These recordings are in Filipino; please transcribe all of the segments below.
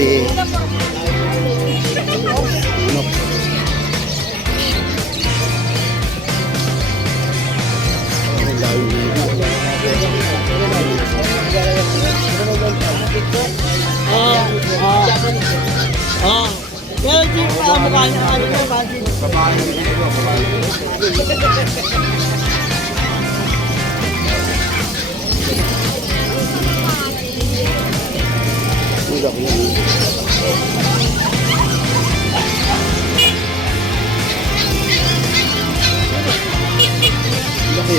bibi. Ano? Pero di pa mukha niya ano na bakit? Babae dito, babae. Laki.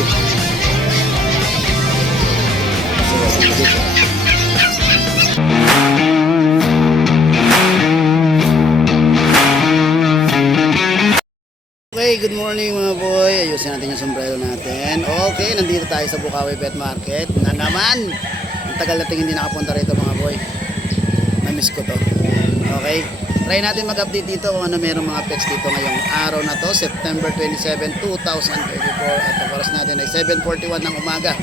Okay, good morning mga boy. Ayusin natin yung sombrero natin. Okay, nandito tayo sa Bukawi Pet Market na naman. Ang tagal na tingin hindi nakapunta rito mga boy. Na-miss ko to. Okay, try natin mag-update dito kung ano merong mga pets dito ngayong araw na to, September 27, 2024. At ang oras natin ay 7:41 ng umaga.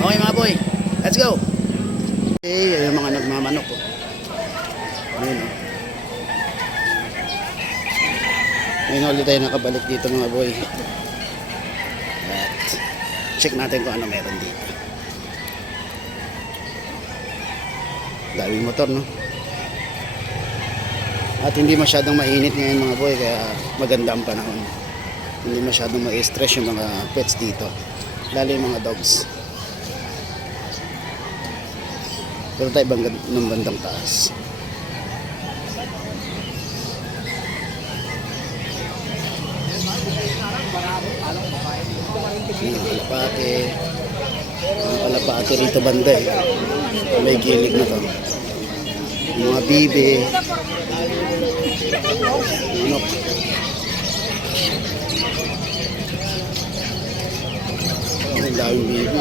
Okay mga boy, let's go. Okay, ayun mga nagmamanok po. Ayun o. Ngayon ulit tayo nakabalik dito mga boy. At check natin kung ano meron dito. Daming motor no. At hindi masyadong mainit ngayon mga boy, kaya maganda ang panahon. Hindi masyadong ma-stress yung mga pets dito, lalo yung mga dogs. Pero tayo ng bandang taas. Kalapate. Ang kalapate rito banda eh. May gilid na to. Mga bibi. Manok. Ang daming bibi.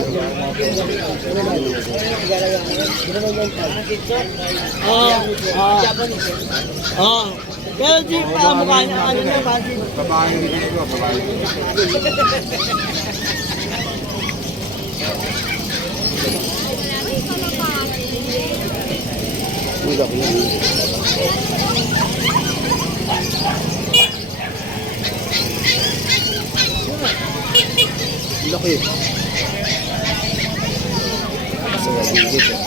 Pero di pa mukha niya ano na bakit? Babae dito, babae. Uy, ako yan. Laki. Sa gagigit eh.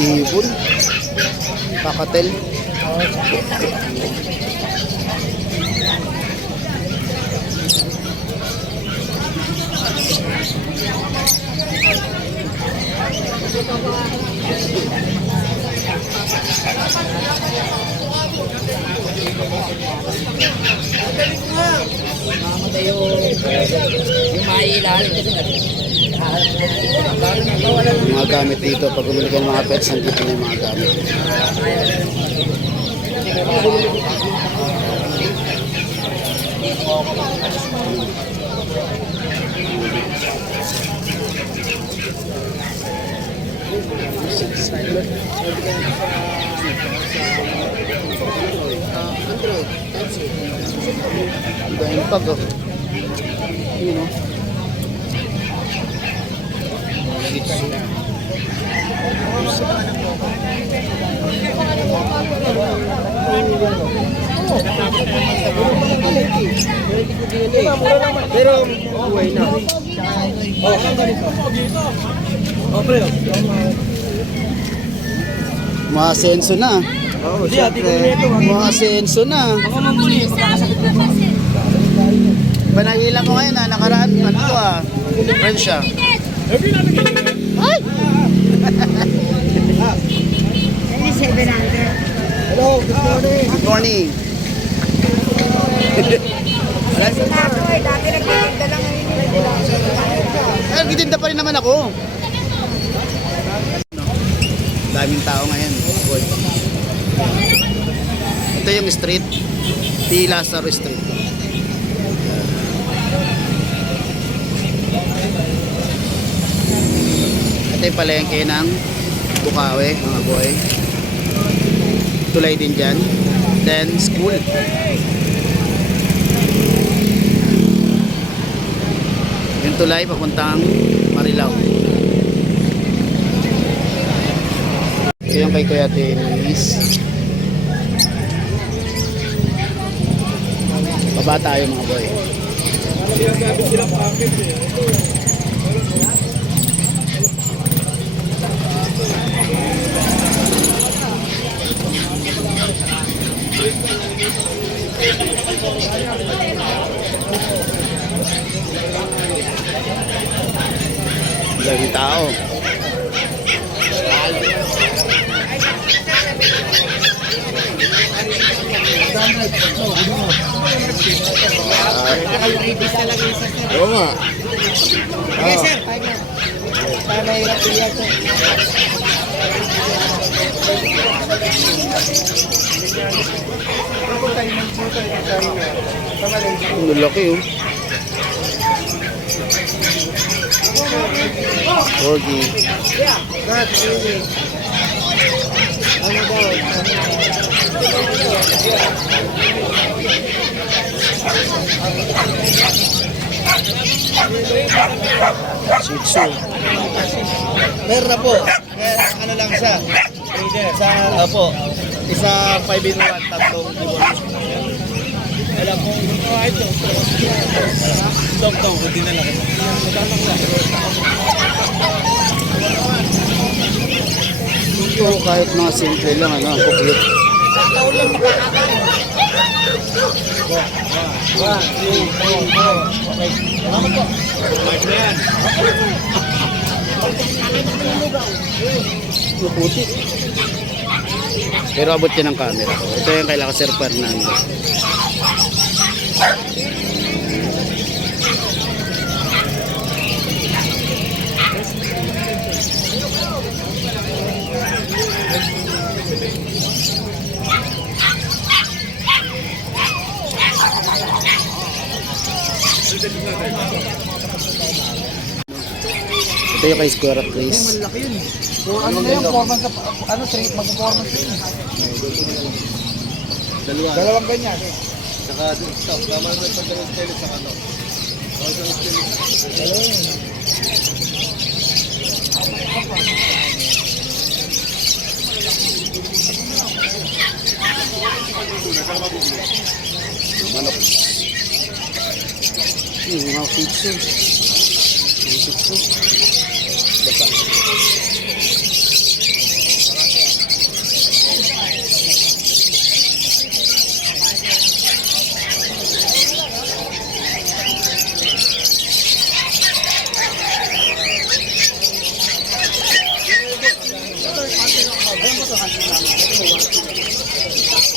Ibon. Kakatel. Mamatay yung maiilalim kasi Mga gamit dito, pag bumili ka ng mga pets, nandito na yung mga gamit. Dahil pag yun o. Pero buhay na. Mga senso na. Oo, siyempre. Mga senso na. Panahilan ko ngayon nakaraan. Ano to friend siya. Ay! Hello, good morning. Good morning. Dati nagtitinda lang ngayon. Nagtitinda pa rin naman ako. Daming tao ngayon. Boy. Ito yung street. Di Lazaro Street. Ito yung palengke ng Bukawi, mga boy. Tulay din dyan. Then school. Yung tulay papuntang Marilao. Ito yung kay Kuya Dennis. Baba tayo mga boy. Dami tao. Oo nga. Okay, sir. Para mahirap pilihan, sir. Ang lalaki oh. Corgi. Ano daw? Shih Tzu. Meron na po. Ano lang siya? Sa, po. Isa 5 in 1, tatlong evolution. Alam ko, ito. Tong, hindi na lang. Ito kahit mga simple lang ano, ang cute. Okay. Salamat po. Maputi. Pero abot yan ng camera ko. Ito yung kailangan Sir Fernando. Ito yung kay Square Chris. Malaki yun eh. So, ano na yung performance sa, ano, straight mag-performance yun. Dalawang ganyan. Saka stop. Tama naman sa dalawang stelis sa ano. Manok. Yung mga pizza. Yung pizza. Bata.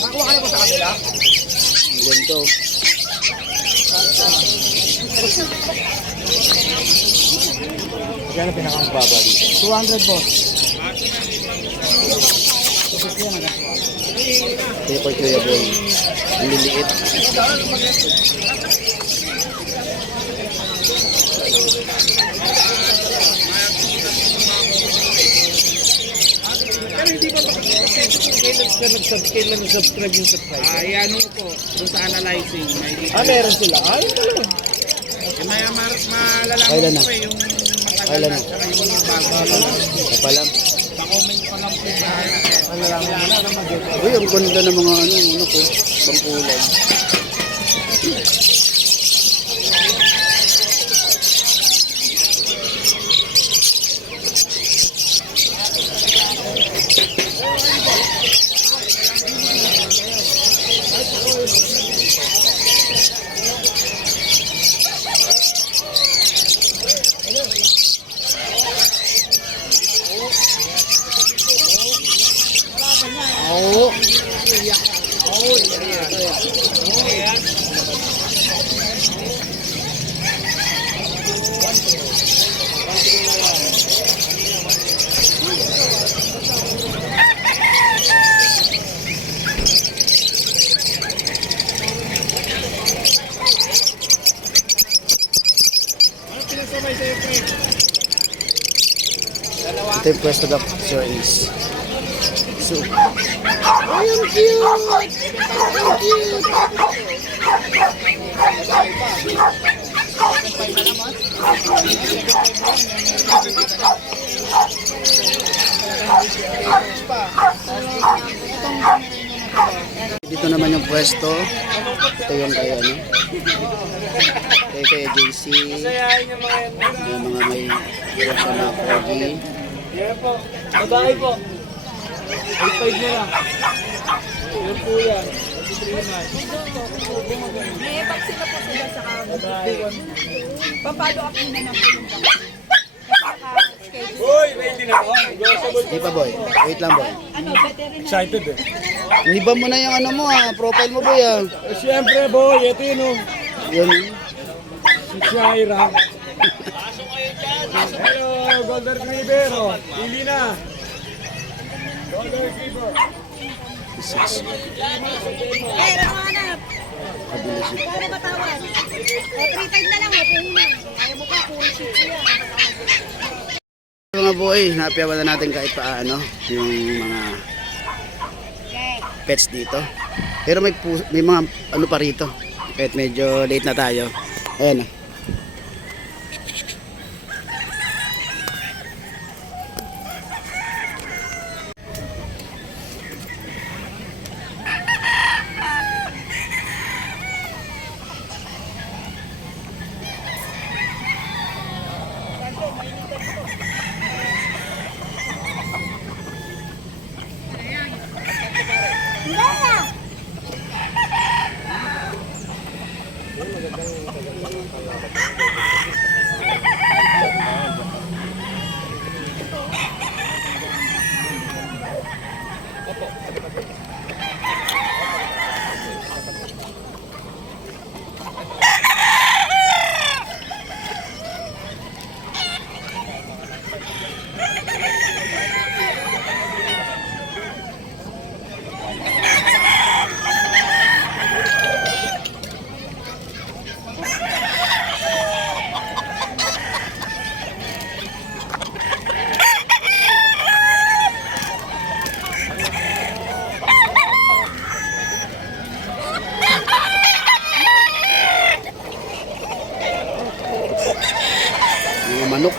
Nakuha ka na po sa kabila? Ang ganito. Kaya na pinakambaba dito. 200 po. Ito yung kay Kuya Boy. Ang liliit. Pero hindi ba kailan nag-subscribe yung subscribe? Ano po, doon sa analyzing, may Meron sila. Ay, talaga. malalaman Kailan na? ko yung matagal Kailan na, na? tsaka yung bago. Ito pa lang. Pa-comment pa lang po ba? Uy, ang ganda ng mga ano ko. Bangkulay. Ito yung pwesto ng Sir Ace. So, ay, ang cute! Ang cute! pwesto. Ito yung kay ano. Kay JC. Yung mga may hirap sa mga pogi. Babae po. 8.5 na lang. Yan po yan. May vaccine na po sila sa kabubuan. Papalo up nila na po yung vaccine. Uy, ready na ako. Di pa boy. Wait lang boy. Ano, veteran na. Excited eh. Niba mo na yung ano mo profile mo boy Siyempre boy, ito yun oh. Yun. Si Shaira. Hello, Golden River oh. Pili na. Golden River. Eh, hanap. Para batawan. O, 3-5 na lang, o, puhin na. Ayaw mo pa, puro shit siya. Mga boy, napiyawan na natin kahit paano yung mga pets dito. Pero may mga ano pa rito. Kahit medyo late na tayo. Ayan. Mga manok.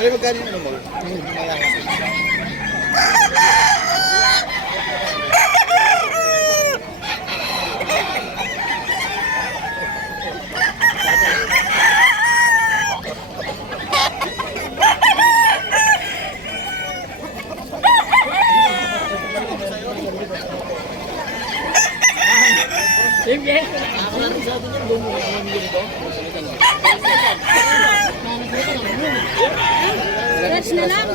Ay, magkano yun mo? Stretch na lang.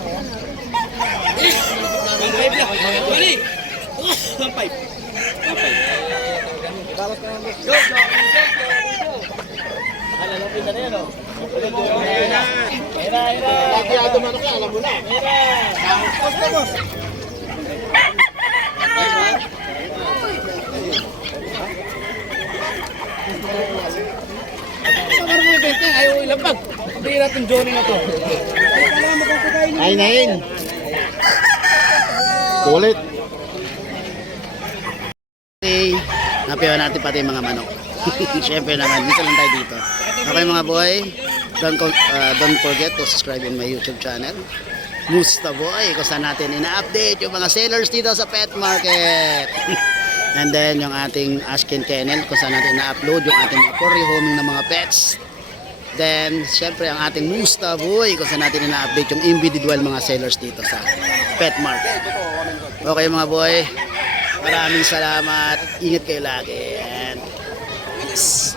Ayaw ilapag. Sabihin natin Johnny na to. Ay, nain. Kulit. Okay, napiyawan natin pati yung mga manok. Siyempre naman, dito lang tayo dito. Okay mga boy, don't forget to subscribe in my YouTube channel. Musta Boy, kung saan natin ina-update yung mga sellers dito sa pet market. And then yung ating Ashkin Kennel, kung saan natin ina-upload yung ating mga for rehoming ng mga pets. Then, syempre ang ating Musta Boy, kung saan natin ina-update yung individual mga sellers dito sa pet market. Okay mga boy, maraming salamat. Ingat kayo lagi. And peace.